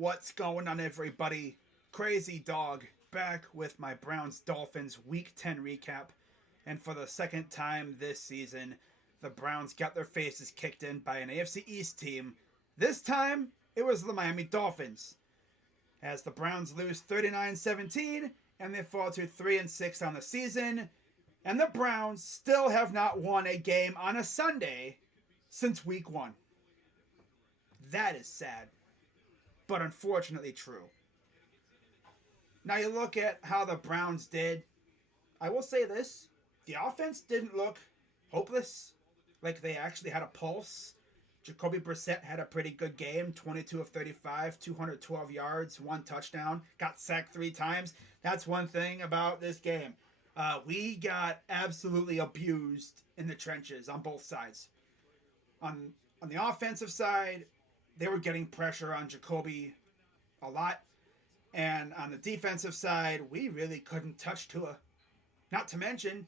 What's going on, everybody? Crazy Dog back with my Browns Dolphins Week 10 recap. And for the second time this season, the Browns got their faces kicked in by an AFC East team. This time, it was the Miami Dolphins. As the Browns lose 39-17 and they fall to 3-6 on the season. And the Browns still have not won a game on a Sunday since week 1. That is sad, but unfortunately true. Now you look at how the Browns did. I will say this: the offense didn't look hopeless, like they actually had a pulse. Jacoby Brissett had a pretty good game, 22 of 35, 212 yards, 1 touchdown, got sacked 3 times. That's one thing about this game. We got absolutely abused in the trenches on both sides. On the offensive side, they were getting pressure on Jacoby a lot. And on the defensive side, we really couldn't touch Tua. Not to mention,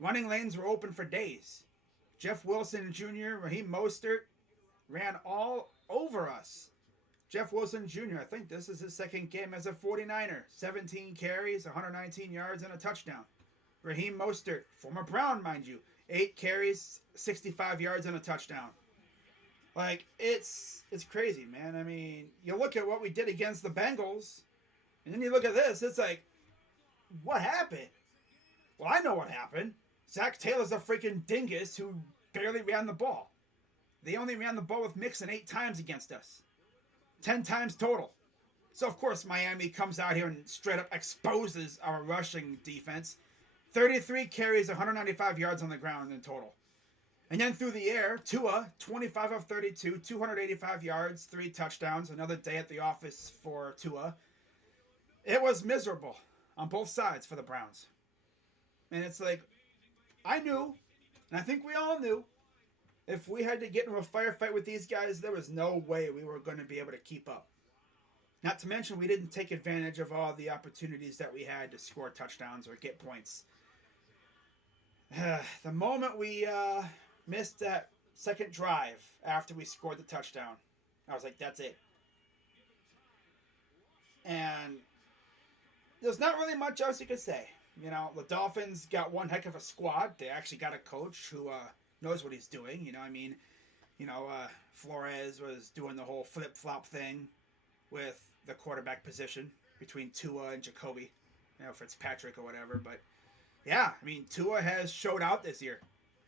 running lanes were open for days. Jeff Wilson Jr., Raheem Mostert ran all over us. Jeff Wilson Jr., I think this is his second game as a 49er. 17 carries, 119 yards, and a touchdown. Raheem Mostert, former Brown, mind you, 8 carries, 65 yards, and a touchdown. Like, it's crazy, man. I mean, you look at what we did against the Bengals, and then you look at this, it's like, what happened? Well, I know what happened. Zach Taylor's a freaking dingus who barely ran the ball. They only ran the ball with Mixon 8 times against us. 10 times total. So, of course, Miami comes out here and straight up exposes our rushing defense. 33 carries, 195 yards on the ground in total. And then through the air, Tua, 25 of 32, 285 yards, 3 touchdowns. Another day at the office for Tua. It was miserable on both sides for the Browns. And it's like, I knew, and I think we all knew, if we had to get into a firefight with these guys, there was no way we were going to be able to keep up. Not to mention, we didn't take advantage of all the opportunities that we had to score touchdowns or get points. The moment we missed that second drive after we scored the touchdown, I was like, that's it. And there's not really much else you could say. You know, the Dolphins got one heck of a squad. They actually got a coach who knows what he's doing. Flores was doing the whole flip-flop thing with the quarterback position between Tua and Jacoby. Fitzpatrick or whatever. But, yeah, I mean, Tua has showed out this year.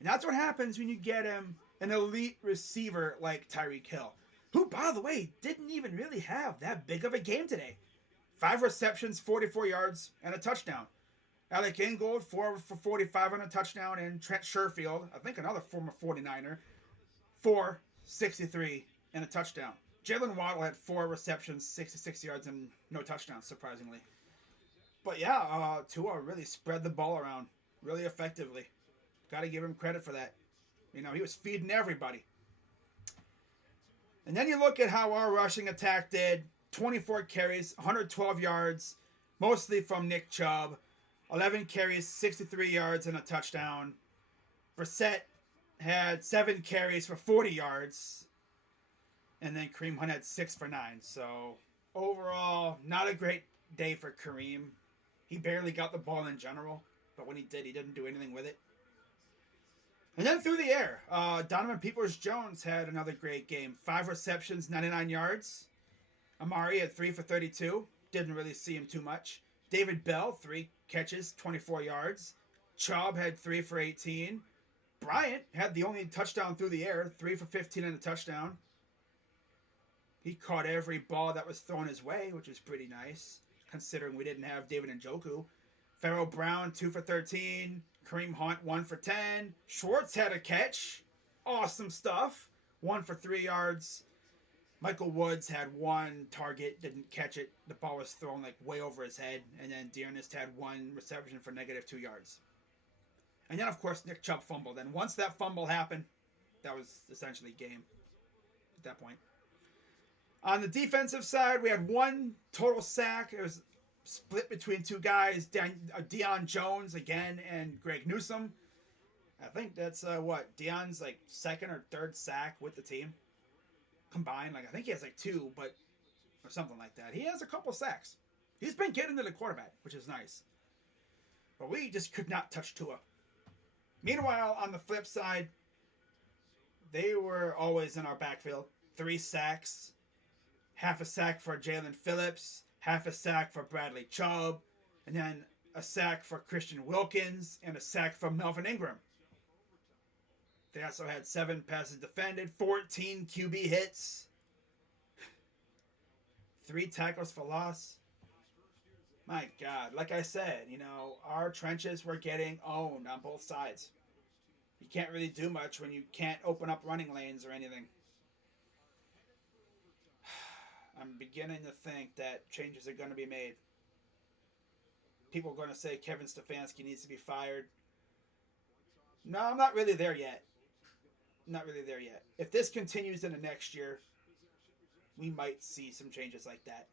And that's what happens when you get him an elite receiver like Tyreek Hill, who, by the way, didn't even really have that big of a game today. 5 receptions, 44 yards, and a touchdown. Alec Ingold, 4 for 45 on a touchdown, and Trent Sherfield, I think another former 49er, 4, 63, and a touchdown. Jalen Waddle had 4 receptions, 66 yards, and no touchdowns, surprisingly. But yeah, Tua really spread the ball around really effectively. Got to give him credit for that. He was feeding everybody. And then you look at how our rushing attack did. 24 carries, 112 yards, mostly from Nick Chubb. 11 carries, 63 yards, and a touchdown. Brissett had 7 carries for 40 yards. And then Kareem Hunt had 6 for 9. So, overall, not a great day for Kareem. He barely got the ball in general. But when he did, he didn't do anything with it. And then through the air, Donovan Peoples-Jones had another great game. 5 receptions, 99 yards. Amari had 3 for 32. Didn't really see him too much. David Bell, 3 catches, 24 yards. Chubb had 3 for 18. Bryant had the only touchdown through the air, 3 for 15 and a touchdown. He caught every ball that was thrown his way, which is pretty nice, considering we didn't have David Njoku. Pharaoh Brown, 2 for 13. Kareem Hunt, 1 for 10. Schwartz had a catch. Awesome stuff. 1 for 3 yards. Michael Woods had 1 target, didn't catch it. The ball was thrown like way over his head. And then Dearness had 1 reception for -2 yards. And then, of course, Nick Chubb fumbled. And once that fumble happened, that was essentially game at that point. On the defensive side, we had 1 total sack. It was split between 2 guys, Deion Jones again and Greg Newsome. I think that's Deion's second or third sack with the team combined. I think he has 2, but or something like that. He has a couple sacks. He's been getting to the quarterback, which is nice. But we just could not touch Tua. Meanwhile, on the flip side, they were always in our backfield. 3 sacks, half a sack for Jalen Phillips, half a sack for Bradley Chubb, and then a sack for Christian Wilkins, and a sack for Melvin Ingram. They also had 7 passes defended, 14 QB hits, 3 tackles for loss. My God, like I said, our trenches were getting owned on both sides. You can't really do much when you can't open up running lanes or anything. I'm beginning to think that changes are going to be made. People are going to say Kevin Stefanski needs to be fired. No, I'm not really there yet. Not really there yet. If this continues into next year, we might see some changes like that.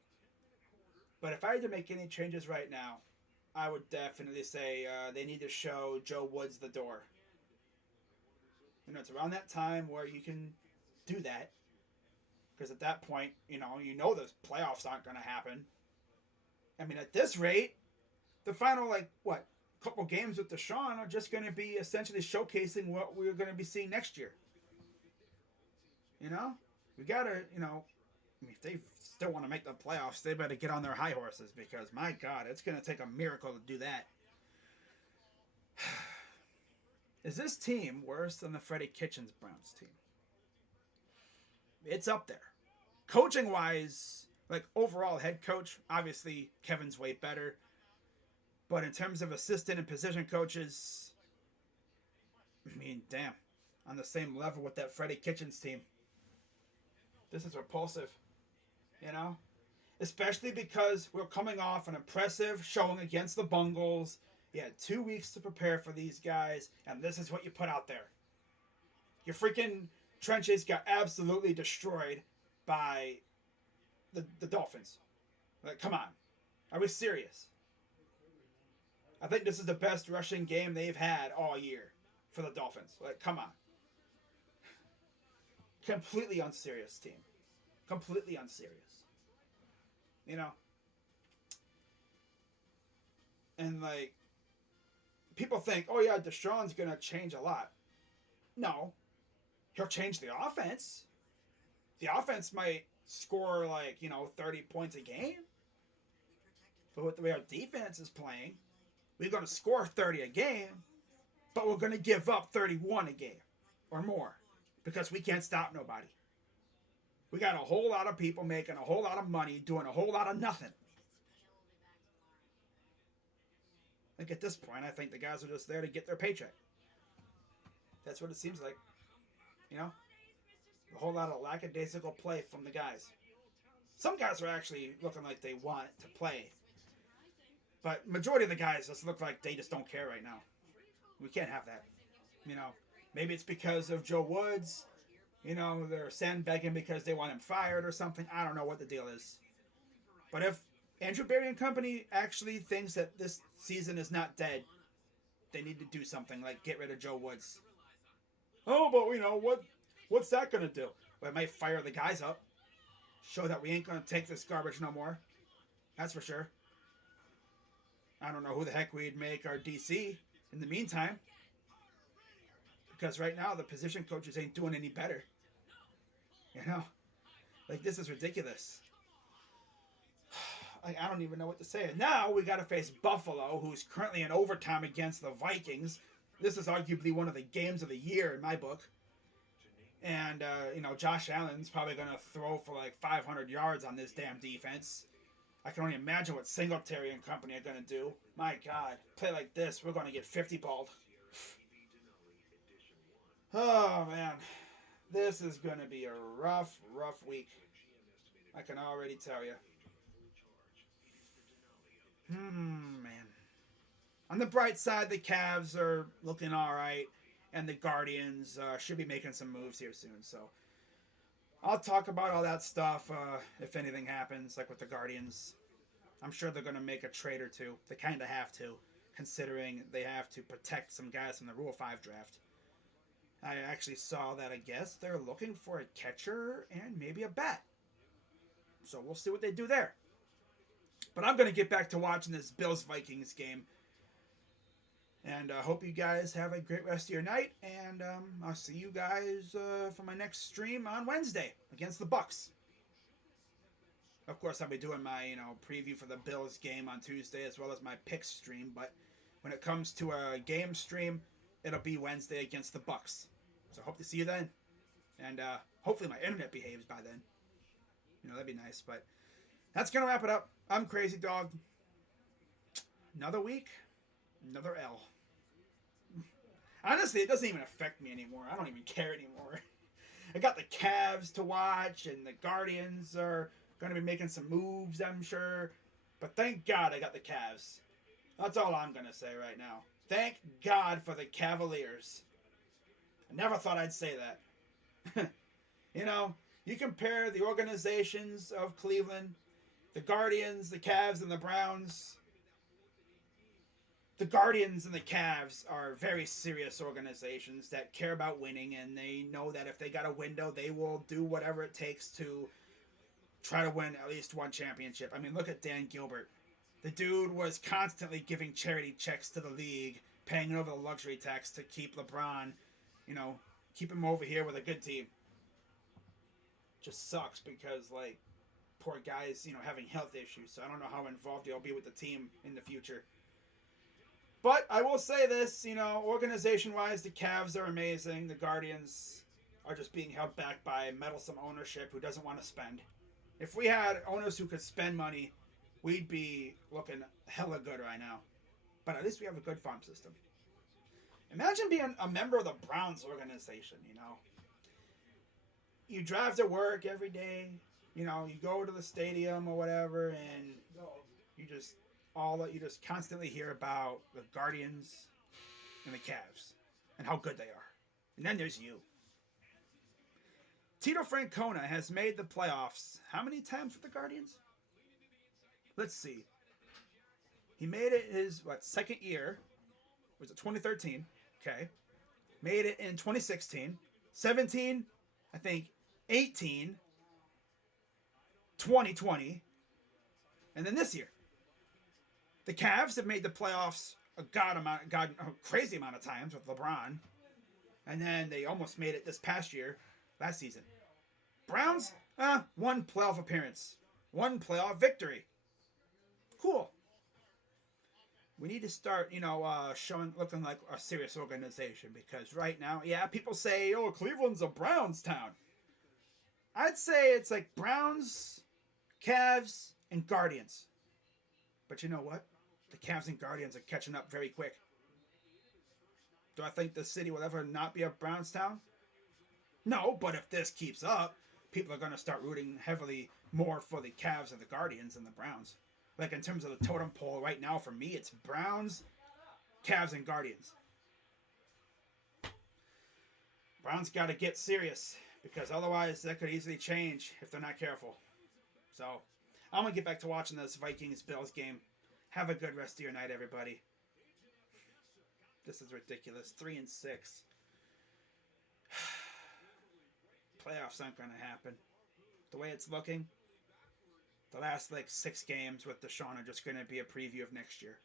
But if I had to make any changes right now, I would definitely say they need to show Joe Woods the door. It's around that time where you can do that. Because at that point, the playoffs aren't going to happen. I mean, at this rate, the final, couple games with Deshaun are just going to be essentially showcasing what we're going to be seeing next year. We got to, if they still want to make the playoffs, they better get on their high horses because, my God, it's going to take a miracle to do that. Is this team worse than the Freddie Kitchens Browns team? It's up there. Coaching wise, overall head coach, obviously Kevin's way better. But in terms of assistant and position coaches, I mean, damn, on the same level with that Freddie Kitchens team. This is repulsive, Especially because we're coming off an impressive showing against the Bungles. You had 2 weeks to prepare for these guys, and this is what you put out there. Your freaking trenches got absolutely destroyed by the Dolphins. Come on. Are we serious? I think this is the best rushing game they've had all year for the Dolphins. Come on. Completely unserious team. Completely unserious. And people think, oh yeah, Deshaun's gonna change a lot. No. He'll change the offense. The offense might score 30 points a game. But with the way our defense is playing, we're gonna score 30 a game, but we're gonna give up 31 a game or more. Because we can't stop nobody. We got a whole lot of people making a whole lot of money, doing a whole lot of nothing. At this point, I think the guys are just there to get their paycheck. That's what it seems like. A whole lot of lackadaisical play from the guys. Some guys are actually looking like they want to play. But majority of the guys just look like they just don't care right now. We can't have that. Maybe it's because of Joe Woods. They're sandbagging because they want him fired or something. I don't know what the deal is. But if Andrew Berry and company actually thinks that this season is not dead, they need to do something like get rid of Joe Woods. Oh, but what's that going to do? Well, it might fire the guys up. Show that we ain't going to take this garbage no more. That's for sure. I don't know who the heck we'd make our DC in the meantime. Because right now the position coaches ain't doing any better. This is ridiculous. I don't even know what to say. And now we got to face Buffalo, who's currently in overtime against the Vikings. This is arguably one of the games of the year in my book. And, Josh Allen's probably going to throw for 500 yards on this damn defense. I can only imagine what Singletary and company are going to do. My God, play like this, we're going to get 50 balled. Oh, man. This is going to be a rough week. I can already tell you. Man. On the bright side, the Cavs are looking all right, and the Guardians should be making some moves here soon. So I'll talk about all that stuff if anything happens, with the Guardians. I'm sure they're going to make a trade or two. They kind of have to, considering they have to protect some guys from the Rule 5 draft. I actually saw that, I guess, they're looking for a catcher and maybe a bat. So we'll see what they do there. But I'm going to get back to watching this Bills-Vikings game. And I hope you guys have a great rest of your night. And I'll see you guys for my next stream on Wednesday against the Bucks. Of course, I'll be doing my preview for the Bills game on Tuesday as well as my pick stream. But when it comes to a game stream, it'll be Wednesday against the Bucks. So I hope to see you then. And hopefully my internet behaves by then. That'd be nice. But that's going to wrap it up. I'm Crazy Dog. Another week, another L. Honestly, it doesn't even affect me anymore. I don't even care anymore. I got the Cavs to watch, and the Guardians are going to be making some moves, I'm sure. But thank God I got the Cavs. That's all I'm going to say right now. Thank God for the Cavaliers. I never thought I'd say that. You compare the organizations of Cleveland, the Guardians, the Cavs, and the Browns. The Guardians and the Cavs are very serious organizations that care about winning, and they know that if they got a window, they will do whatever it takes to try to win at least one championship. I mean, look at Dan Gilbert. The dude was constantly giving charity checks to the league, paying over the luxury tax to keep LeBron, keep him over here with a good team. Just sucks because, poor guy's, having health issues, so I don't know how involved he'll be with the team in the future. But I will say this, organization-wise, the Cavs are amazing. The Guardians are just being held back by meddlesome ownership who doesn't want to spend. If we had owners who could spend money, we'd be looking hella good right now. But at least we have a good farm system. Imagine being a member of the Browns organization, You drive to work every day, you go to the stadium or whatever, and you just constantly hear about the Guardians and the Cavs and how good they are. And then there's you. Tito Francona has made the playoffs how many times with the Guardians? Let's see. He made it his second year. Was it 2013? Okay. Made it in 2016, 17, I think 18, 2020, and then this year. The Cavs have made the playoffs a crazy amount of times with LeBron. And then they almost made it this past year, last season. Browns, one playoff appearance. One playoff victory. Cool. We need to start, looking like a serious organization. Because right now, people say, oh, Cleveland's a Browns town. I'd say it's like Browns, Cavs, and Guardians. But you know what? The Cavs and Guardians are catching up very quick. Do I think the city will ever not be a Browns town? No, but if this keeps up, people are going to start rooting heavily more for the Cavs and the Guardians than the Browns. Like in terms of the totem pole right now, for me, it's Browns, Cavs, and Guardians. Browns got to get serious because otherwise that could easily change if they're not careful. So I'm going to get back to watching this Vikings-Bills game. Have a good rest of your night, everybody. This is ridiculous. 3-6. Playoffs aren't going to happen. The way it's looking, the last 6 games with Deshaun are just going to be a preview of next year.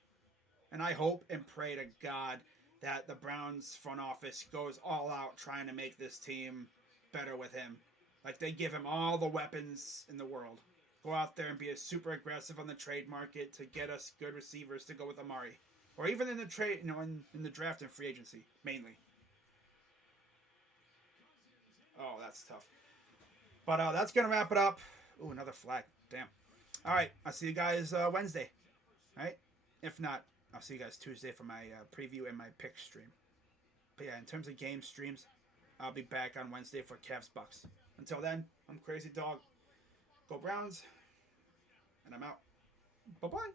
And I hope and pray to God that the Browns front office goes all out trying to make this team better with him. Like they give him all the weapons in the world. Go out there and be super aggressive on the trade market to get us good receivers to go with Amari. Or even in the trade, in the draft and free agency, mainly. Oh, that's tough. But that's going to wrap it up. Ooh, another flag. Damn. All right. I'll see you guys Wednesday. All right? If not, I'll see you guys Tuesday for my preview and my pick stream. But yeah, in terms of game streams, I'll be back on Wednesday for Cavs Bucks. Until then, I'm Crazy Dog. Go Browns. And I'm out. Bye-bye.